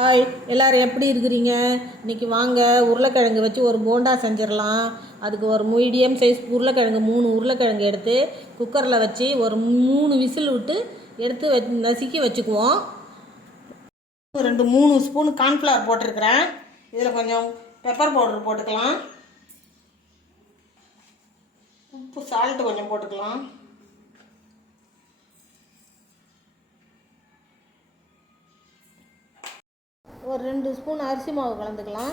Hi, எல்லோரும் எப்படி இருக்கிறீங்க? இன்றைக்கி வாங்க உருளைக்கிழங்கு வச்சு ஒரு போண்டா செஞ்சிடலாம். அதுக்கு ஒரு மீடியம் சைஸ் உருளைக்கிழங்கு 3 உருளைக்கிழங்கு எடுத்து குக்கரில் வச்சு ஒரு 3 விசில் விட்டு எடுத்து நசுக்கி வச்சுக்குவோம். 3 ஸ்பூன் கார்ன்ஃப்ளவர் போட்டிருக்கிறேன். இதில் கொஞ்சம் பெப்பர் பவுடர் போட்டுக்கலாம். உப்பு சால்ட்டு கொஞ்சம் போட்டுக்கலாம். ஒரு 2 ஸ்பூன் அரிசி மாவு கலந்துக்கலாம்.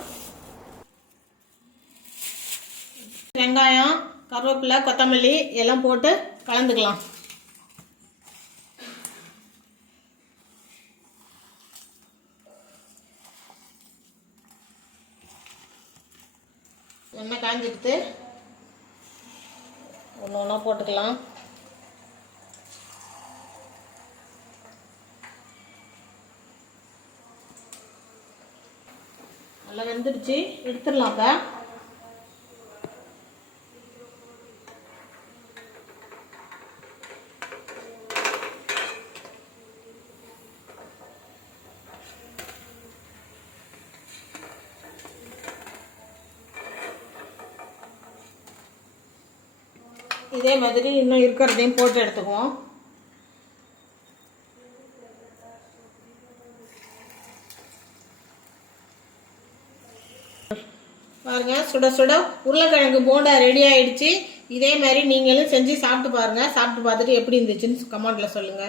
வெங்காயம், கருவேப்பிலை, கொத்தமல்லி எல்லாம் போட்டு கலந்துக்கலாம். எண்ணெய் காஞ்சிடுத்து ஒன்று ஒன்றா போட்டுக்கலாம். நல்லா வெந்துடுச்சு, எடுத்துடலாம். இப்போ இதே மாதிரி இன்னும் இருக்கிறதையும் போட்டு எடுத்துக்குவோம். பாருங்க, சுட சுட உருளைக்கிழங்கு போண்டா ரெடி ஆயிடுச்சு. இதே மாதிரி நீங்களும் செஞ்சு சாப்பிட்டு பாருங்க. சாப்பிட்டு பார்த்துட்டு எப்படி இருந்துச்சுன்னு கமெண்ட்ல சொல்லுங்க.